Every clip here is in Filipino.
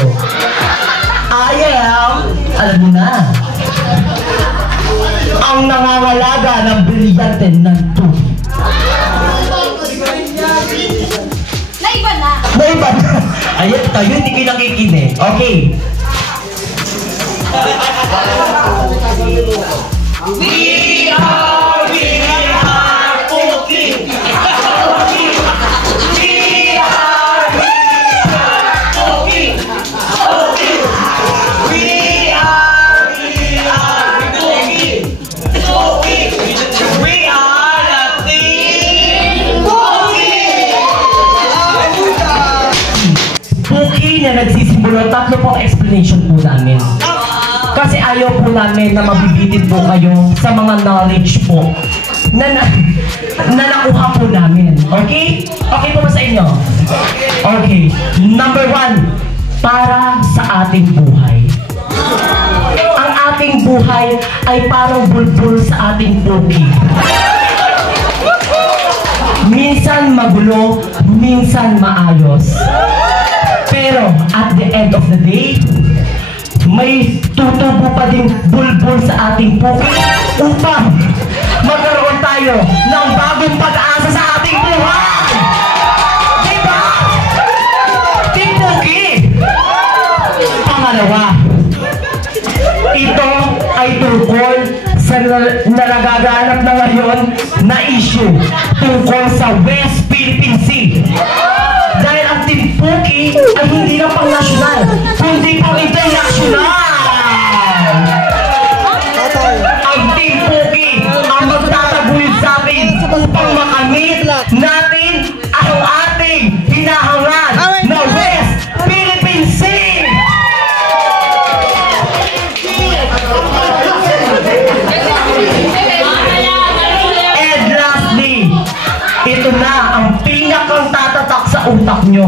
Ignacio. I am, alam mo na, ang nangangalaga ng brilyante ng tubig. Naiba na. Naiba na. Ayun, tayo hindi kayo nakikinig. Okay. We are Puki. Na nagsisimbolo, tatlo pong explanation po namin. Kasi ayaw po namin na mabibitin po kayo sa mga knowledge po na nakuha po namin. Okay? Okay po ba sa inyo? Okay. Number 1, para sa ating buhay. Ang ating buhay ay parang bulbul sa ating puki. Minsan magulo, minsan maayos. Pero at the end of the day, may tutubo pa ding bulbul sa ating puki upang magkaroon tayo ng bagong pag-asa sa ating buhay! Diba? Team Puki! Pangalawa, ito ay tungkol sa nagaganap na ngayon na issue tungkol sa West Philippine Sea. Dahil ang Team Puki ay hindi lang pang nasyonal, kundi pang internasyonal! Ang Team Puki ang magtataguyod sa atin upang makamit natin ang ating hinahangad na West Philippine Sea! And lastly, ito na ang pinakang tatatak sa utak nyo.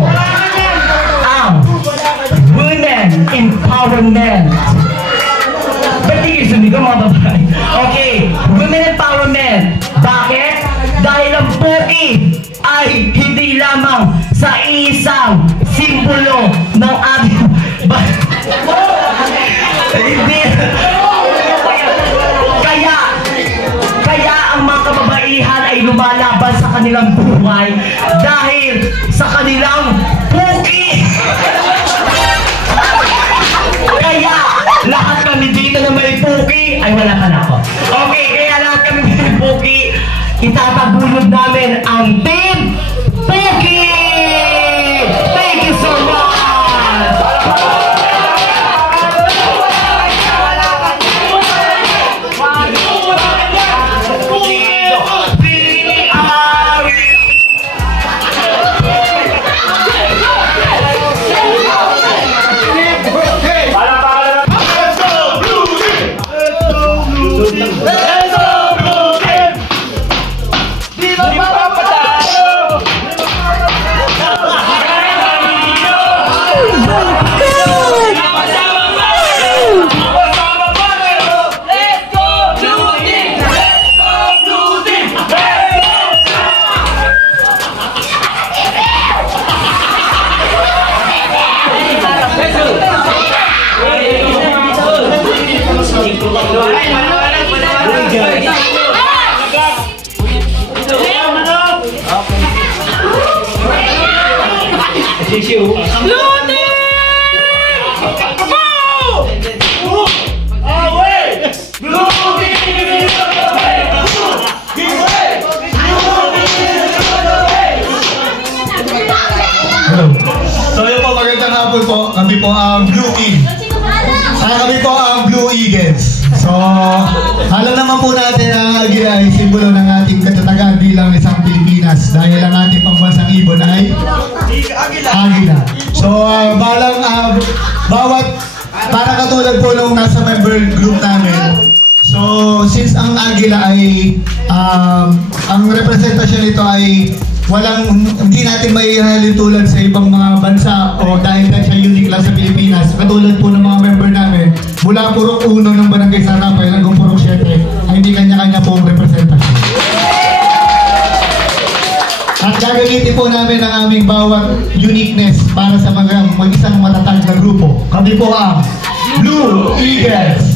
Ang women empowerment. Ba't hindi sumigaw mga babae? Okay, women empowerment. Bakit? Dahil ang Puki ay hindi lamang sa isang simbolo ng ating hindi. Kaya ang mga kababaihan ay lumalaban sa kanilang buhay dahil sa kanilang Puki. Kaya lahat kami dito na may Puki ay wala ka na ako. Okay, kaya lahat kami may Puki, itatagulog namin ang Team Puki! Thank you so much! So yun po, magandang hapon po. Kami po ang Blue Eagles. Kami po ang Blue Eagles. So, alam naman po natin na ang Agila ay simbolo ng ating katatagan bilang isang Pilipinas dahil ang ating pambansang ibon ay Agila. So, bawat para katulad po nung nasa member group namin. So, since ang Agila ay ang representasyon nito ay hindi natin may halintulad sa ibang mga bansa o dahil siya unique lang sa Pilipinas. Katulad po ng mga member namin, mula Purok 1 ng Barangay San Rafael hanggang Purok 7 ay hindi kanya-kanya po ang representasyon. At gagamitin po namin ang aming bawat uniqueness para sa mga isang matatag na grupo Kami po ang Blue Eagles.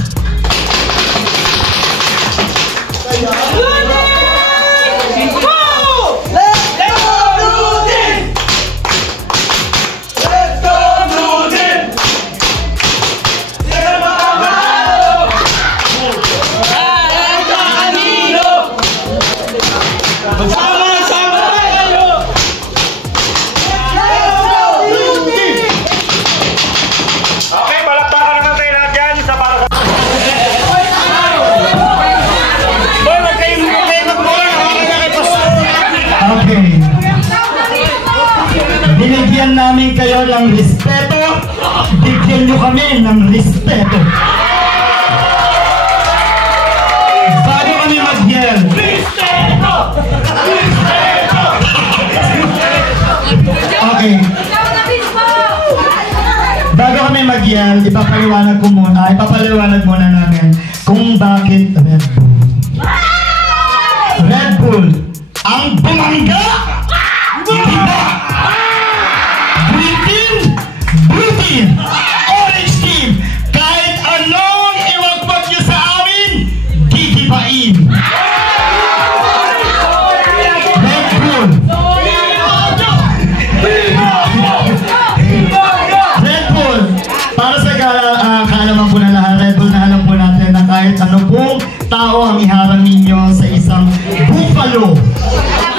Binigyan namin kayo ng respeto, bigyan nyo kami ng respeto. Bago kami mag-yell, respeto! Respeto! Okay. Bago kami mag-yell, ipapaliwanag muna namin kung bakit Red Bull. Red Bull ang bumangga! Diba? Blue team, orange team, kahit anong iwagpag nyo sa amin, gigibain. Red Bull. Red Bull, para sa kaalaman po na lahat, Red Bull na alam po natin na kahit ano pong tao ang iharang ninyo sa isang buffalo,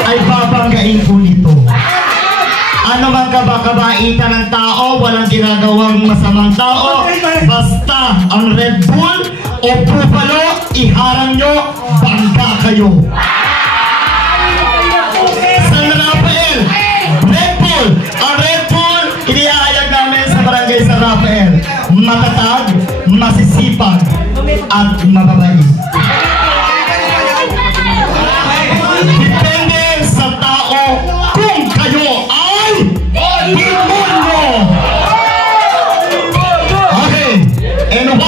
ay babanggain po nito. Ano mang kabaitan ng tao, walang ginagawang masamang tao, basta ang Red Bull o Buffalo, iharang nyo, bangga kayo. San Rafael, Red Bull, ang Red Bull, inihayag namin sa barangay San Rafael, matatag, masisipag, at mababait. Depende sa tao kung kayo ay demonyo. Okay, and 1, 2,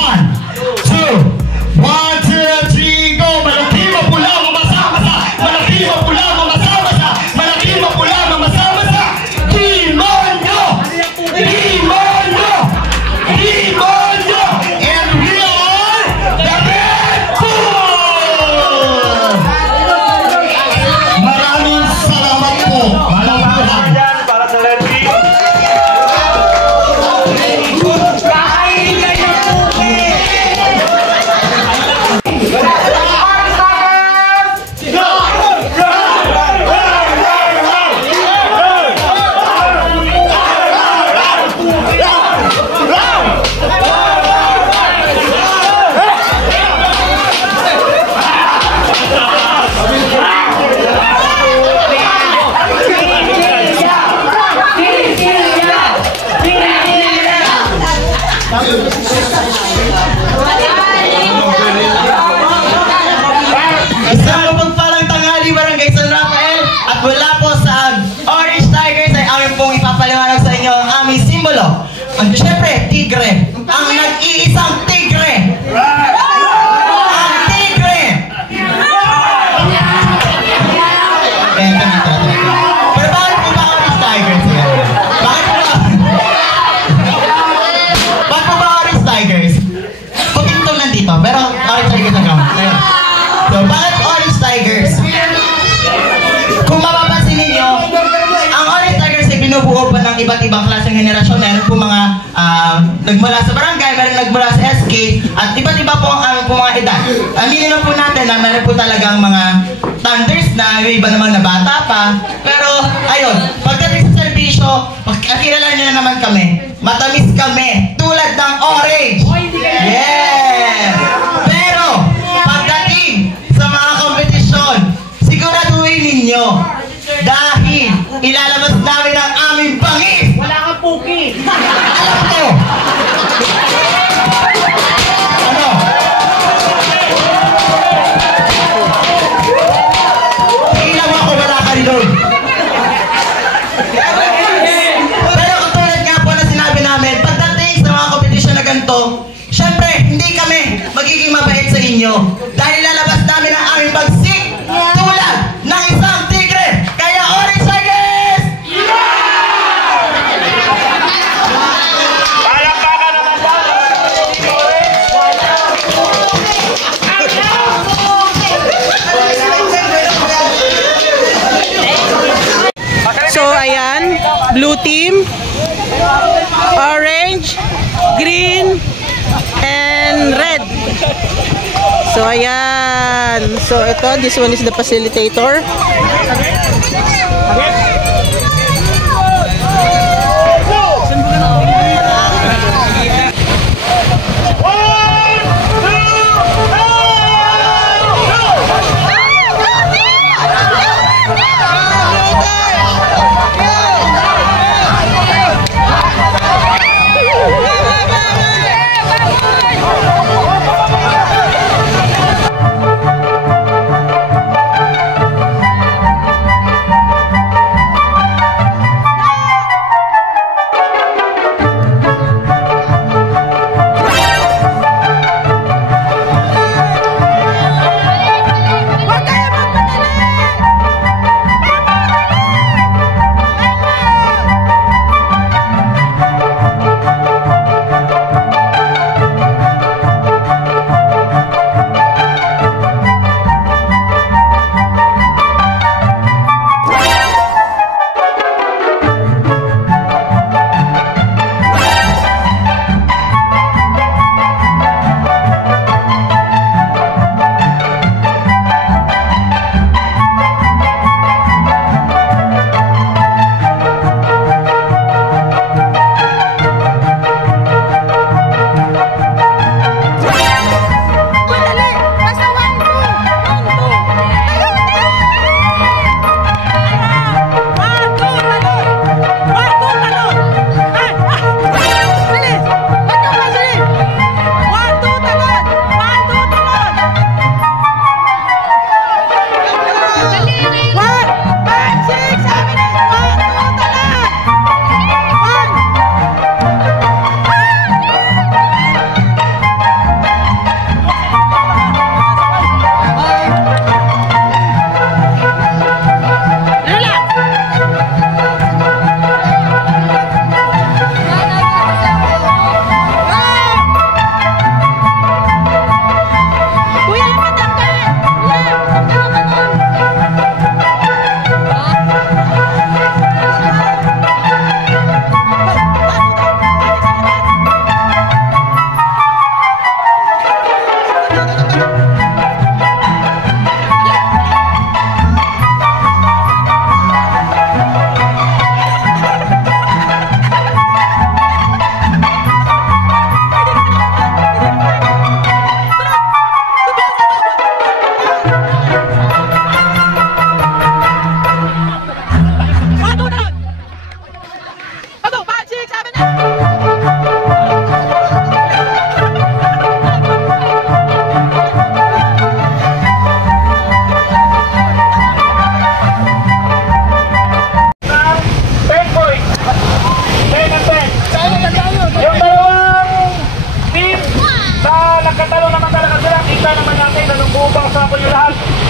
1, 2, 3, go. Malaki mapula, mamasa-masa. Malaki mapula, mamasa-masa. Malaki mapula, mamasa-masa. Demonyo! Demonyo! Demonyo! And we are the Red Bull! Maraming salamat po. Para sa Red Bull. Isang mapagpalang tanghali, Barangay San Rafael, at mula po sa Orange Tigers ay amin pong ipapaliwanag sa inyo ang aming simbolo. Ang syempre, tigre. Ang nag-iisang tigre. Ang tigre! Pero bakit po ba Orange Tigers? Bakit po ba Orange Tigers? Pagkintong nandito, pero Orange Tigers ang gamit. So, bakit Orange Tigers? Kung mapapansin ninyo, ang Orange Tigers ay binubuo pa ng iba't ibang klaseng henerasyon. Meron po mga nagmula sa barangay, meron nagmula sa SK, at iba't iba po ang aming po mga edad. Aminin na po natin na meron po talagang mga thunders na may iba naman na bata pa. Pero, ayun, pagdating sa servisyo, pagkakilala nyo na naman kami, matamis kami, tulad ng orange. Yes! Pero, pagdating sa mga kompetisyon, siguraduhin ninyo dahil ilalabas namin ang aming bangis. Wala kang puki. Alam ko. Ano? Tingnan mo ako, wala ka rin doon. Pero katulad nga po na sinabi namin, pagdating sa mga kompetisyon na ganito, syempre, hindi kami magiging mabait sa inyo dahil lalabas namin ang aming bagsik tulad ng isang tigre. Kaya Orange Tigers! Palakpakan naman team. Orange, green, and red. So ayan. So ito, this one is the facilitator.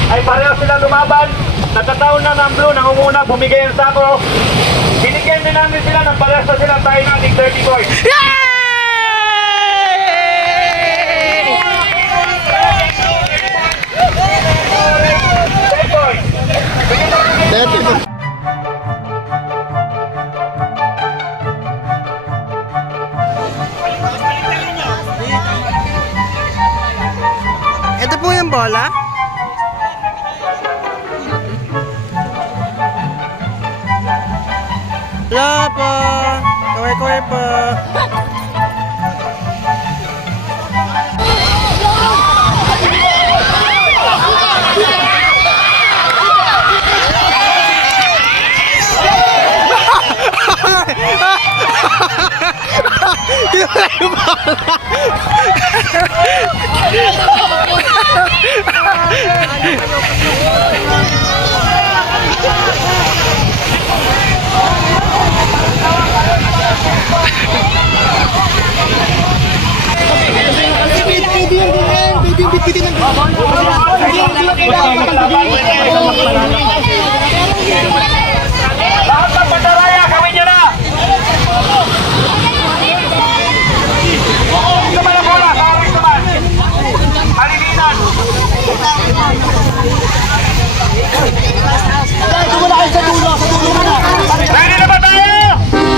ay pareho silang lumaban. Nagkataon na ng blue, nangunguna, bumigay ang sako. Binigyan din namin sila ng pareho sa silang tayo nating 30 points. Ito po yung bola. Hello po. Kaway-kaway po. Lahat ng pandaraya, gawin nyo na! Ito man ang bola, kawin naman! Malilinan! Ready na ba tayo?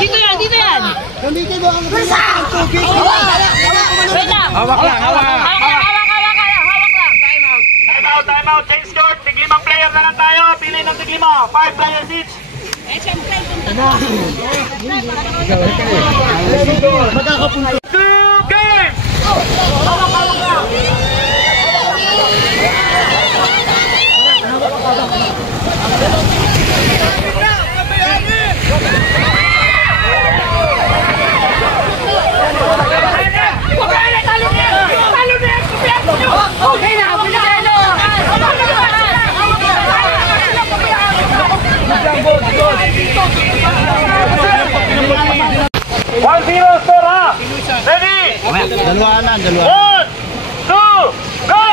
Dito yan, dito yan. Gamitin mo ang tubig. Wait lang. Hawak lang. Time out. Change court. Tig-limang player na lang tayo. Pili ng tig-lima. 5 players each. Two games! Okay na, One zero score ha! Ready? Dalawa na. 1, 2, go!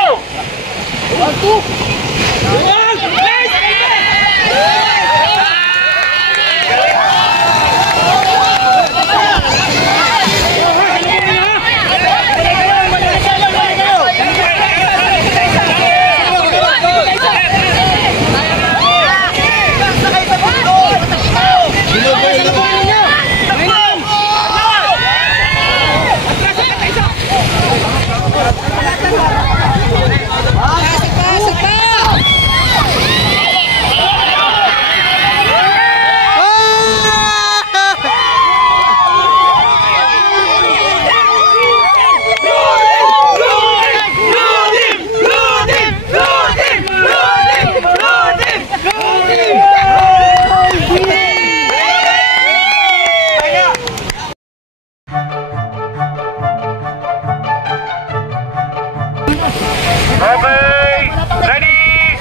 Okay, ready?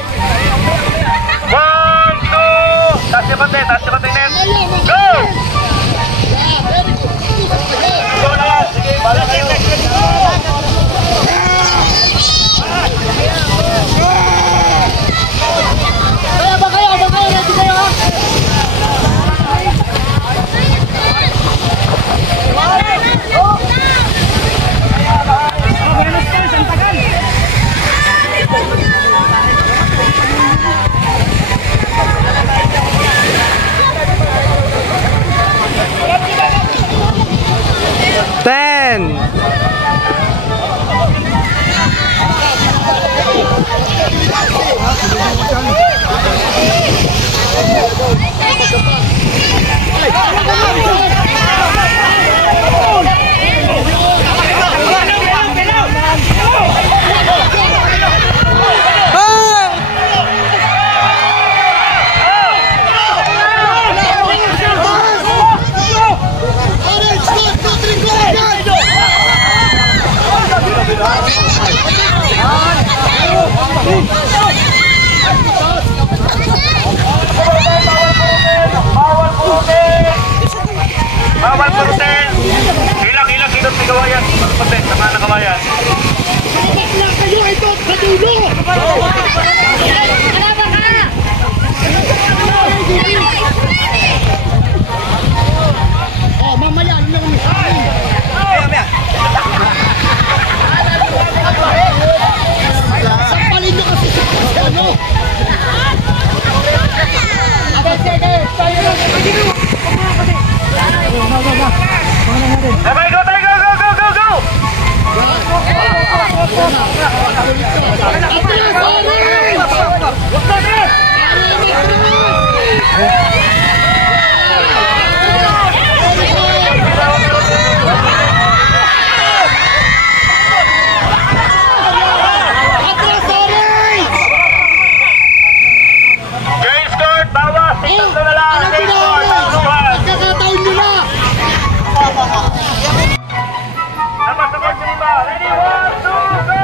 1, 2, taas yung bante net. Go! Go na yan, sige, bala kayo. Bawal pulutin! Ilang kilot may kawayan. Pagpatin, sama na kawayan. Lang kayo ito sa dulo! Oh, mamaya ano lang kami. Sampalin nyo kasi sa ano? Sabay, go tayo, go! Game scored, bawas! Tatlo na lang, game scored! Pagkakataon nyo na! Labas na coach, iba! Ready, 1, 2, go!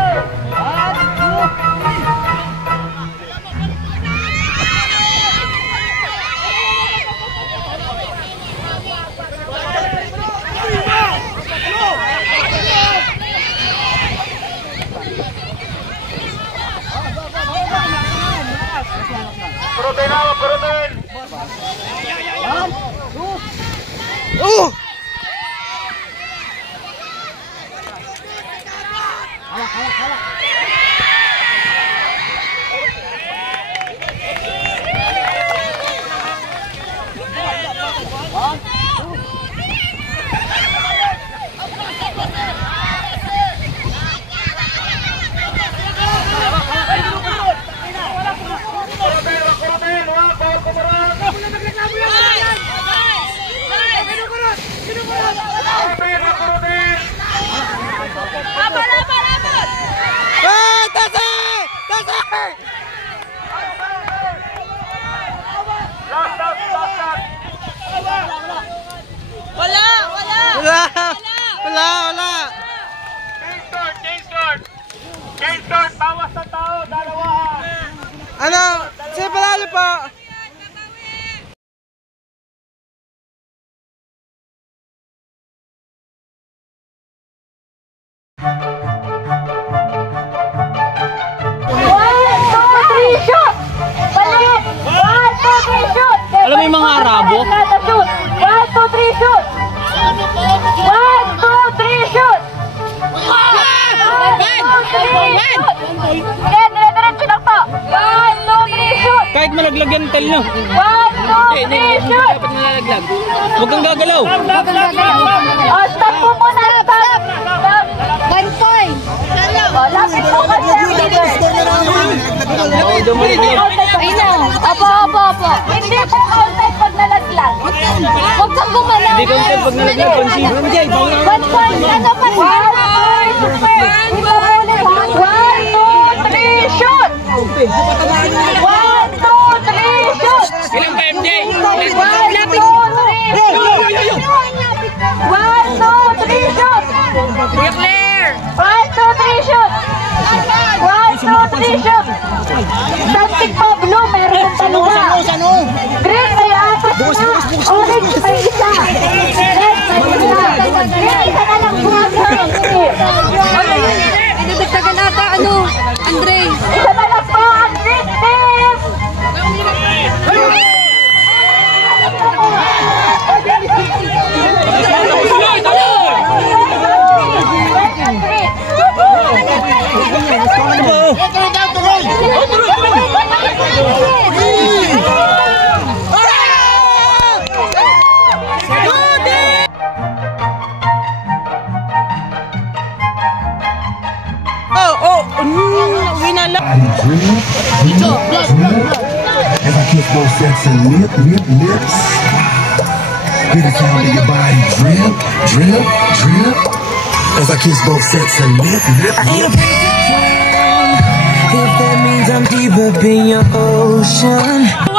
Wala. Game start, bawas sa tao, dalawa. Ano? Sige, palalo po. Alam mo yung mga Arabo? 1, 2, 3, shoot! 1, 2, 3, shoot! 1, 2, 3, shoot! Dire-diretso lang po! 1, 2, 3, shoot! Kahit malaglag yan tel no. 1, 2, 3, shoot! Dapat nalalaglag. Huwag kang gagalaw. O, stop po muna! Stop! 1 point! O, lapit po kasi ang leader! Opo. Hindi po outside pag nalaglag. Huwag kang gumalaw. Hindi ka pag nalaglag. 1 point. Ano pa? 1, 2, 3, shoot! 1, 2, 3, shoot! Ilang pa MJ? 1, 2, 3, shoot! 1, 2, 3, shoot! Clear! 1, 2, 3, shoot! 1, 2, 3, shoot! Santig Pablo, meron ng dalawa. Green, may apat na. Orange, may isa. Red, may isa. Green, isa na lang buwan. Idadagdagan ata, Andre? Isa na lang po ang green team. As I kiss both sets and lips. Hear the sound of your body drip. As I kiss both sets and lips. If that means I'm deep up in your ocean.